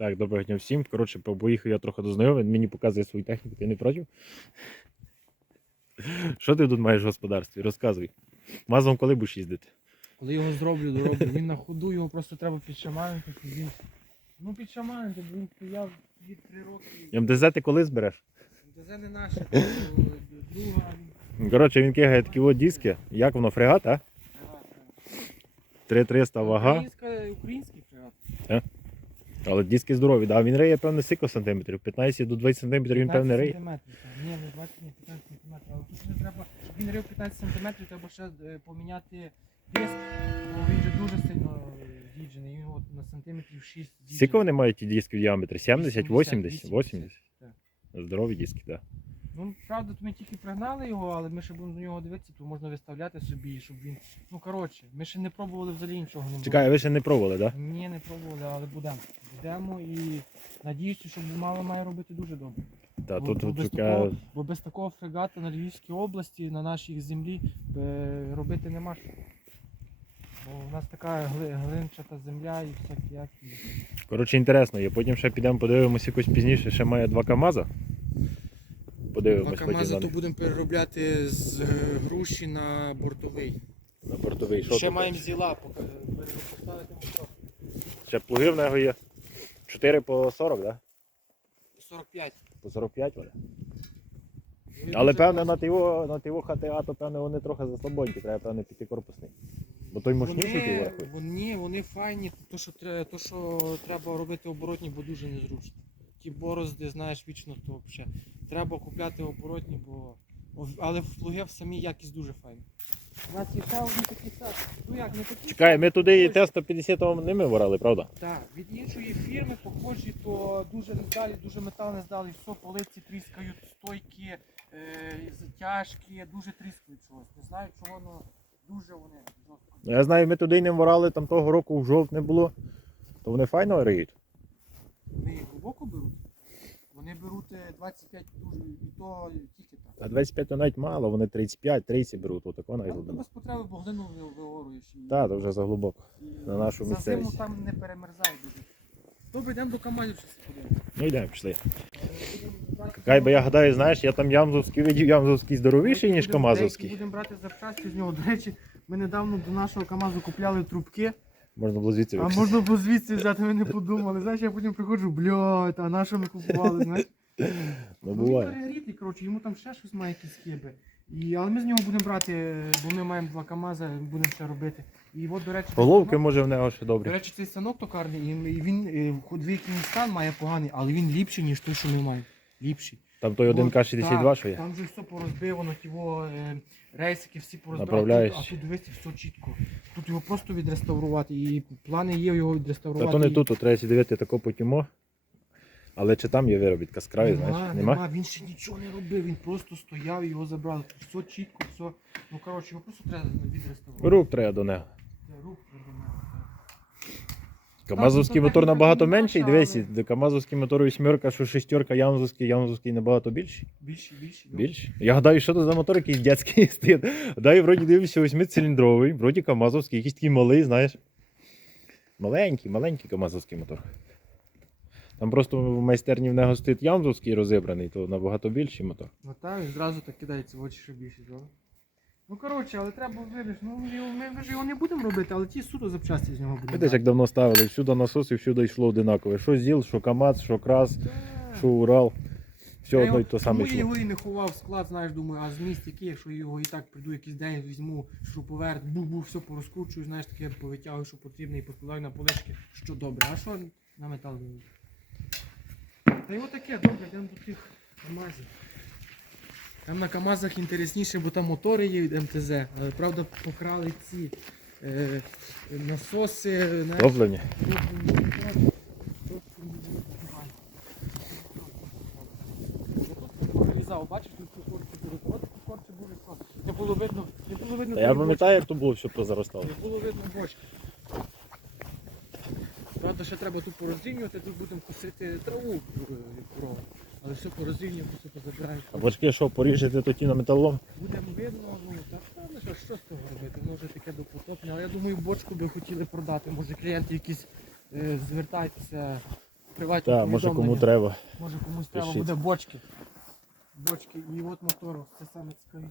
Так, доброго дня всім. Коротше, поїхав я трохи до знайомих, він мені показує свою техніку, ти не проти? Що ти тут маєш в господарстві? Розказуй. Мазом коли будеш їздити? Коли його зроблю, дороблю. Він на ходу, його просто треба підшаманити. Він... Ну підшаманити, бо він стояв від три роки. МДЗ ти коли збереш? Це не наше, то друга. Коротше, він кигає такі от диски. Як воно, фрегат, а? 3300 вага, український фрегат. Але диски здорові. Да? Він риє, певно, скільки сантиметрів? 15 до 20 сантиметрів він, певне, риє. сантиметрів. Ні, не 20, ні, 15 сантиметрів. Але тут треба, щоб він рив 15 сантиметрів, треба ще е, поміняти диск, бо він же дуже сильно з'їджений. Він от на сантиметрів 6 з'їджений. Скільки вони мають ті диски в діаметрі? 70, 80? 80, 80. так. Здорові диски, так. Ну, правда, ми тільки пригнали його, але ми ще будемо до нього дивитися, то можна виставляти собі, щоб він. Ну коротше, ми ще не пробували взагалі нічого не було. Чекай, ви ще не пробували, так? Да? Ні, не пробували, але будемо. Будемо і надіюся, що мало має робити дуже добре. Та Бо- тут бо без така... такого- Бо без такого фрегата на Львівській області, на нашій землі е, робити нема що. Бо в нас така гли, глинчата земля і всякі як. Коротше, інтересно, є. Потім ще підемо подивимося якось пізніше, ще має два КАМАЗа. Подивимось потім на, них. будемо переробляти з е, груші на бортовий. на бортовий. Що Ще тут? маємо зіла поки поставити мотор. Ще плуги в нього є. 4 по 40, так? 45. Да? По 45 вони. Але певне на тіво, на тіво ХТА, то певне вони трохи заслабонькі, треба певне п'ятикорпусний. Бо той мощніший ті Вони, рахує. вони, вони файні, то що, треба, то, що треба робити оборотні, бо дуже незручно. Ті борозди, знаєш, вічно то взагалі. Треба купляти оборотні, бо. Але в плуги в самій якість дуже файна. У нас є ще одні такі сад. Ну як, не такі. Чекай, ми туди і Ось. Т-150 ними ворали, правда? Так, від іншої фірми похожі, то дуже не здалі, дуже метал не здали, все, полиці тріскають, стойки, е, затяжки, дуже тріскають чогось. Не знаю, чого воно дуже вони жорстко. Я знаю, ми туди не ворали, там того року в жовт не було. То вони файно риють. Вони їх глибоко беруть. Вони беруть е, 25 дуже і то тільки так. А 25 то навіть мало, вони 35-30 беруть, отако найглибина. без потреби бо глину. І, Так, то вже заглибоко. і на нашу за зиму місцевість. там не перемерзає дуже. Добре, йдемо до Камалів щось подивимося. Ну йдемо, пішли. Кай, бо я гадаю, знаєш, я там ямзовський видів, ямзовський здоровіший, ніж Будемо- камазовський. Будемо брати запчасті з нього. До речі, ми недавно до нашого КАМАЗу купляли трубки. Можна було звідси А можна було звідси взяти, ми не подумали. Знаєш, я потім приходжу, блядь, а на що ми купували, знаєш? Ну він буває. перегрітий, коротше, йому там ще щось має якісь хиби. І, але ми з нього будемо брати, бо ми маємо два КАМАЗа, будемо ще робити. І от, до речі, цей Головки станок- може в нього ще до добрі. речі, цей станок токарний, і і він е, хоч який він стан має поганий, але він ліпший, ніж той, що ми маємо. Ліпший. Там той От, 1К62, так, що є. Там же все порозбивано, його е, рейсики всі порозбивані. Направляєш. А тут дивись, все чітко. Тут його просто відреставрувати. І плани є його Та відреставрувати. то не І- тут, то треба сидіти тако потімо. Але чи там є виробітка з краю, знаєш? нема, Нема? він ще нічого не робив, він просто стояв і його забрали. Все чітко, все. Ну коротше, його просто треба відреставрувати. Рук треба до нього. Рух треба. Камазовський мотор набагато менший, дивись, Камазовський мотор вісьмерка, що шестерка, ямзовський, ямзовський набагато більший. Більше, більше. ну. Більший. Я гадаю, що це за мотор, якийсь дядський стоїть. Гадаю, вроді дивишся восьмициліндровий, вроді Камазовський, якийсь такий малий, знаєш. Маленький, маленький Камазовський мотор. Там просто в майстерні в нього стоїть ямзовський розібраний, то набагато більший мотор. Ну так, зразу так кидається в очі, що більше, правда? Ну коротше, але треба видиш, ну ми, ми, ж його не будемо робити, але ті суто запчасті з нього будемо. Видиш, як давно ставили, всюди насос і всюди йшло одинакове. Що ЗІЛ, що КАМАЗ, що КРАС, що Урал. Все Я одно й його- то саме Тому я йшло. його і не ховав в склад, знаєш, думаю, а зміст який, якщо його і так прийду якийсь день, візьму шуруповерт, бу-бу, все порозкручую, знаєш, таке повитягую, що потрібно, і поскладаю на полички, що добре, а що на метал мені? Та й отаке, добре, йдемо до тих КАМАЗів. Там на КАМАЗах інтересніше, бо там мотори є від МТЗ, але правда покрали ці е, насоси, знаєш, Топлені. Вирізав, бачиш, тут корчі були. От корчі були що. Не було видно, не було видно. Та я тої пам'ятаю, як то було все позаростало. бочки. Не було видно бочки. Правда, ще треба тут порозрівнювати, тут будемо косити траву е, від корови. Але все порозрівнюємо, все позабираємо. А бочки що, поріжете тоді на металолом? Будемо видно, ну та та, ну, що, що з того робити? Може таке допотопне, але я думаю, бочку би хотіли продати. Може клієнти якісь е, звертайтеся, приватні Так, може кому повідомлення. треба. Може комусь треба Пишіть. буде бочки. Бочки і от мотор, це саме цікавіше.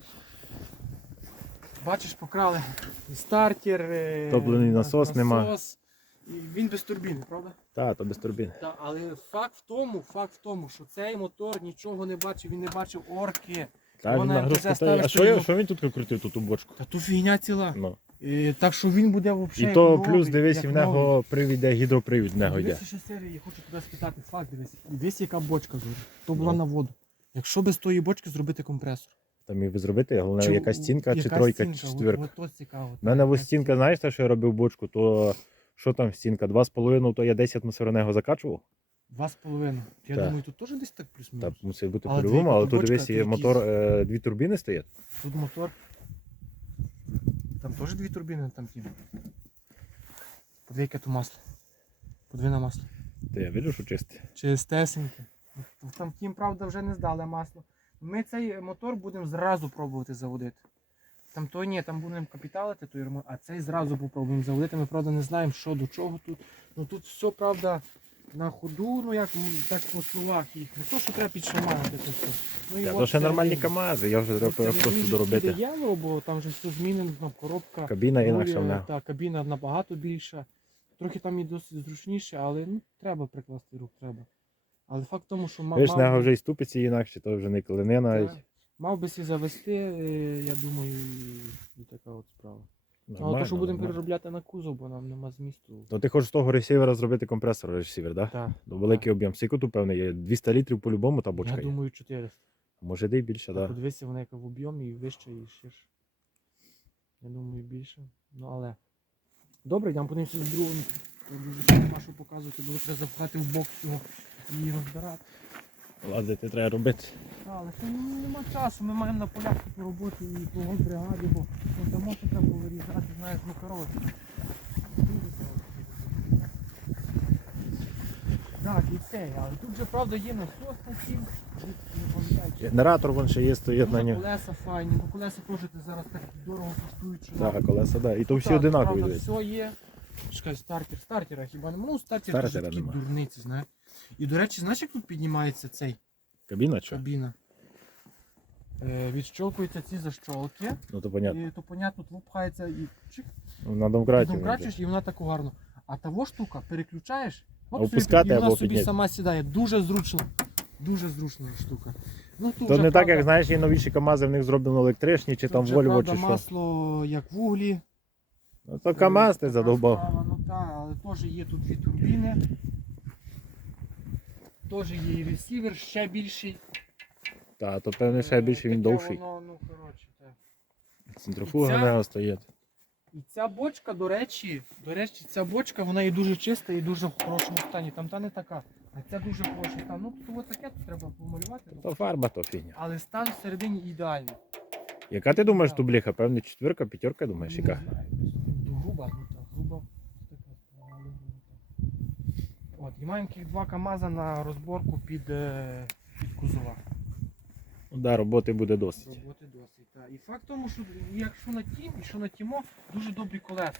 Бачиш, покрали і стартер, е, Топливний насос нема. І він без турбіни, правда? Так, то без турбін. Так, але факт в тому, факт в тому, що цей мотор нічого не бачив, він не бачив орки. Так, він Вона нагрузку МТЗ та- А що, я- що він тут крутив, тут у бочку? Та тут фігня ціла. Ну. Е, так що він буде взагалі. І то новий, плюс дивись, в новий. нього привід, йде, гідропривід в нього йде. Дивися, що серії, я хочу тебе спитати, факт дивись. Дивись, яка бочка зробила. То була Ну. на воду. Якщо без тої бочки зробити компресор. Там міг би зробити, головне, Чи- яка стінка, чи яка тройка, стінка? чи От- четвірка. От, от цікаво. У мене ось стінка, знаєш, те, що я робив бочку, то що там стінка? 2,5, то я 10 атмосферного закачував. Два з половиною. Я Так. думаю, тут теж десь так Так, плюс-мінус. мусить бути по-любому, але тут дивись, є мотор, е, дві турбіни стоять. Тут мотор. Там теж дві турбіни, там ті. Яке то масло. Подвійне масло. Та я бачу, що чисте. Чистесеньке. Там правда, вже не здали масло. Ми цей мотор будемо зразу пробувати заводити. Там то ні, там будемо капіталити ремонт, а цей зразу попробуємо заводити. Ми правда не знаємо, що до чого тут. Ну тут все, правда, на ходу, ну як так по словах їх. Не то, що треба підшаманити це все. Ну, і от то ще нормальні. КАМАЗи, я вже Це треба він просто доробити. Євро, бо там вже все змінено, там коробка. Кабіна інакша в руль, нього. Та, кабіна набагато більша. Трохи там і досить зручніше, але ну, треба прикласти рук, треба. Але факт в тому, що ма- Ви ж мав, нього вже і ступиці інакші, то вже не клини навіть. та, мав би сі завести, е, я думаю, і, така от справа. але то, що будемо нормально. переробляти на кузов, бо нам нема змісту. То ти хочеш з того ресівера зробити компресор ресівер, так? Так, Да? Великий об'єм. Скільки тут певний є? 200 літрів по-любому та бочка я є. думаю, 400. Може де й більше, Так. Да. Подивися, вона яка в об'ємі і вище, і ширше. Я думаю, більше. Ну але. Добре, подивимося з другого. Дуже нема показувати, бо треба запхати в бок цього і розбирати. Лазити треба робити. Але це ну, нема часу, ми маємо на полях таку роботу і по бригаді, бо ну, там треба вирізати, знаєш, ну коротше. Так, і все, але тут же правда є насос на цім, не пам'ятаю. чи- Генератор вон ще є, стоїть на Дуже колеса файні, бо колеса теж ти зараз так дорого коштують. що Так, колеса, так. І то всі Так, одинакові. правда, все є. Чекай, стартер, стартера хіба не Ну, стартер Стартера такі нема. дурниці, знаєш. І до речі, знаєш, як тут піднімається цей Кабіна що? кабіна? Е, відщолкуються ці защолки, Ну то понятно. і то понятно, тут пхається і чик, Ну, На домкраті. домкрачуєш, і вона так гарно. А того штука переключаєш, оп, собі, Опускати і вона або собі підняти. сама сідає. Дуже зручно. Дуже зручна штука. Ну, тут То вже, не так, правда, як знаєш, є новіші КАМАЗи, в них зроблено електричні, чи тут там вже, Вольво, правда, чи що. масло як в углі. Ну то КАМАЗ ти задовбав. справа, Ну так, але теж є тут дві турбіни. Теж є і ресівер ще більший. Так, то певне ще більше він Таке довший. Воно, ну, коротше, так. Центрофуга І ця- на стоїть. І ця бочка, до речі, до речі, ця бочка вона і дуже чиста і дуже в хорошому стані. Там та не така. А ця дуже хороший стан. Ну, тут от таке тут треба помалювати. ну. То фарба, то фігня. Але стан всередині ідеальний. Яка ти думаєш ту бляха? Певне четвірка, п'ятерка, думаєш, Не знаю, От, і маємо таких два КАМАЗа на розборку під, е, під кузова. Да, роботи буде досить. Роботи досить. Та. І факт тому, що якщо на тім, і що на тімо, дуже добрі колеса.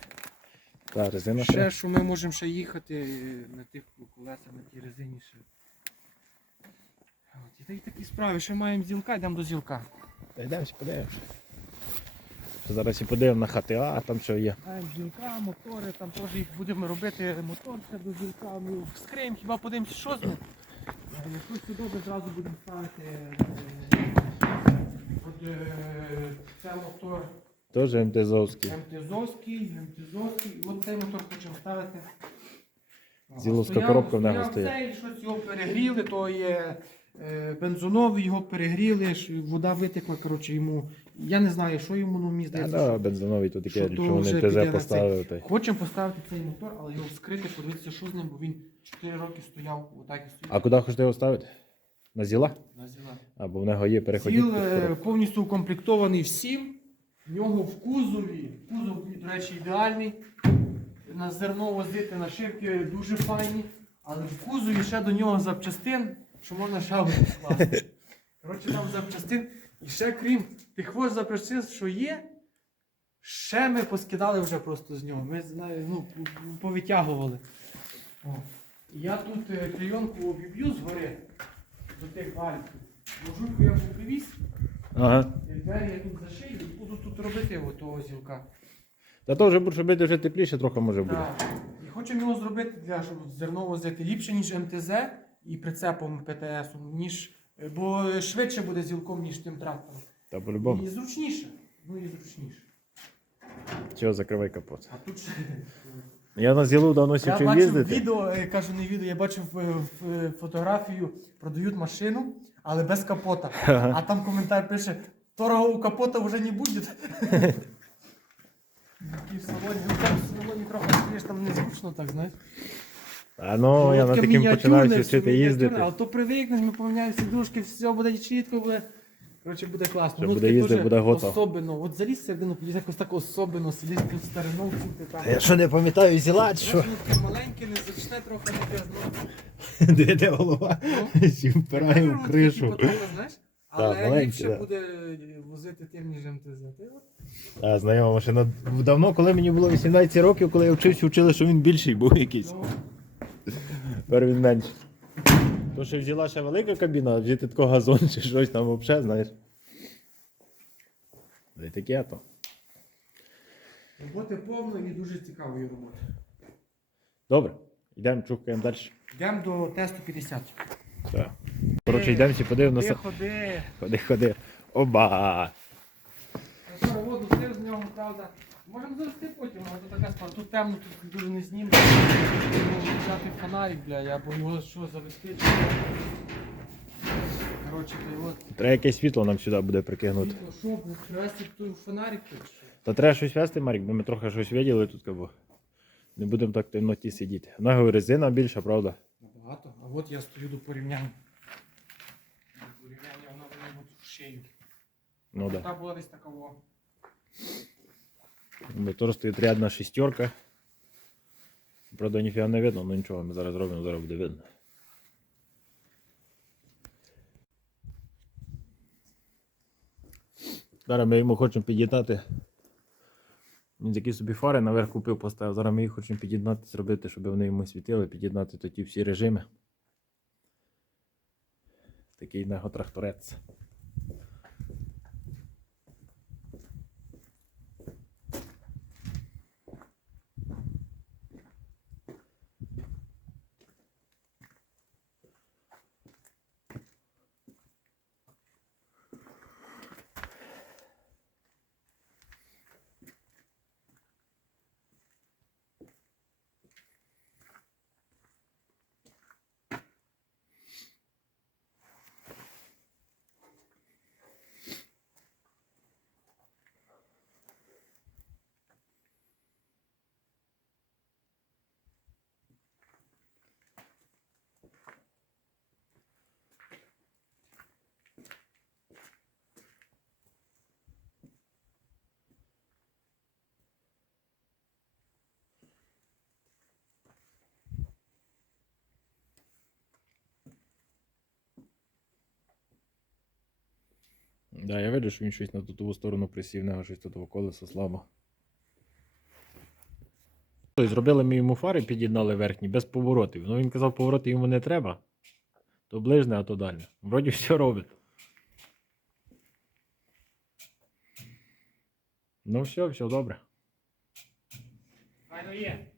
Та, резина Ще ще. що ми можемо ще їхати на тих колесах, на тій резині ще. От, і такі справи, ще маємо зілка, йдемо до зілка. Та йдемо, подивимося. Зараз і подивимо на ХТА, а там що є. Зілка, мотори, там теж їх будемо робити мотор ще до. Ми вскриємо, хіба подивимося, що з ним. Все добре, зразу будемо ставити е, от, е, це мотор Теж МТЗовський. МТЗовський, МТЗовський. І от цей мотор хочемо ставити. Зіловська коробка в нього стоїть. Цей, щось його перегріли, то є бензоновий, його перегріли, вода витекла, коротше, йому. Я не знаю, що йому, ну мені здається. да, що- бензиновий тут таке, що вони ТЗ поставили. та. Хочемо поставити цей мотор, але його вскрити, подивитися, що з ним, бо він 4 роки стояв, отак і стояв. А куди хочете його ставити? На зіла? На зіла. Або в нього є переходник. Ціл е, повністю укомплектований всім. В нього в кузові, кузов, до речі, ідеальний. На зерно возити, на шибки дуже файні. Але в кузові ще до нього запчастин, що можна ще один скласти. Коротше, там запчастин. І ще крім тих ось запчастин, що є, ще ми поскидали вже просто з нього. Ми ну, повитягували. О. Я тут е, клейонку обіб'ю згори до тих вальків. Можу я вже привіз, Ага. і двері я тут зашию і буду тут робити отого зілка. Та то вже будеш робити вже тепліше, трохи може буде. Так. І хочемо його зробити для щоб зерно возити ліпше, ніж МТЗ і прицепом ПТС, ніж. Бо швидше буде зілком, ніж тим трактором. Та по-любому. І зручніше. Ну і зручніше. Чого закривай капот. А тут ще. Я на зілу давно Я бачив їздити. відео, е, кажу не відео, я бачив е, в- е, фотографію, продають машину, але без капота. А там коментар пише, дорогого капота вже не буде. І в салоні, ну там в салоні трохи стоїш, там незручно так, знаєш. А ну, я на таким починаю вчити їздити. Але то привикнеш, ми поміняємо сідушки, все буде чітко, буде. Коротше, буде класно. Вже Ну, буде таке їздити, дуже буде готово. Особливо. От залізь середину, якось так особливо, сидиш тут старину, ти там. Я що не пам'ятаю зіла, чи що? Знаєш, ну, таке маленьке, незручне, трохи таке, ну. Де де голова? Сі впирає в кришу. знаєш? Але маленькі, ліпше да. буде возити тим, ніж МТЗ. Ти от А, знайома машина. Давно, коли мені було 18 років, коли я вчився, вчили, що він більший був якийсь. ну, Тепер він менший. То, що взяла ще велика кабіна, а взяти тако газон чи щось там взагалі, знаєш. Да й таке то. Роботи повно і дуже цікавої роботи. Добре, йдемо, чухаємо далі. Йдемо до тесту 50. Так. Коротше, йдемо всі подивимося. Ходи, ходи. Ходи, ходи. Оба! Я воду з нього, правда. Можемо завести потім, але тут така справа. Тут темно, тут дуже не знімемо. Взяти фонарик, бля, я бо його що завести. чи що. Коротше, то от. Треба якесь світло нам сюди буде прикинути. Світло, що, бо привезти той фонарик що? Та треба щось вести, Марік, бо ми трохи щось виділи тут, бо не будемо так в темноті сидіти. Вона говорить, резина більша, правда? Набагато. А от я стою до порівняння. До порівняння вона мені от в шию. Ну Та була десь. Да. Мотор стоїть рядна шістерка. Правда, ніфіга не видно, ну нічого, ми зараз зробимо, зараз буде видно. Зараз ми йому хочемо під'єднати. Він такі собі фари наверх купив, поставив. Зараз ми їх хочемо під'єднати, зробити, щоб вони йому світили, під'єднати тоді всі режими. Такий тракторець. Да, я виджу, що він щось на ту сторону присів, нього щось тут колесо слабо. Зробили ми йому фари, під'єднали верхні без поворотів. Ну він казав, повороти йому не треба. То ближне, а то дальне. Вроді все робить. Ну все, все добре. Файно є.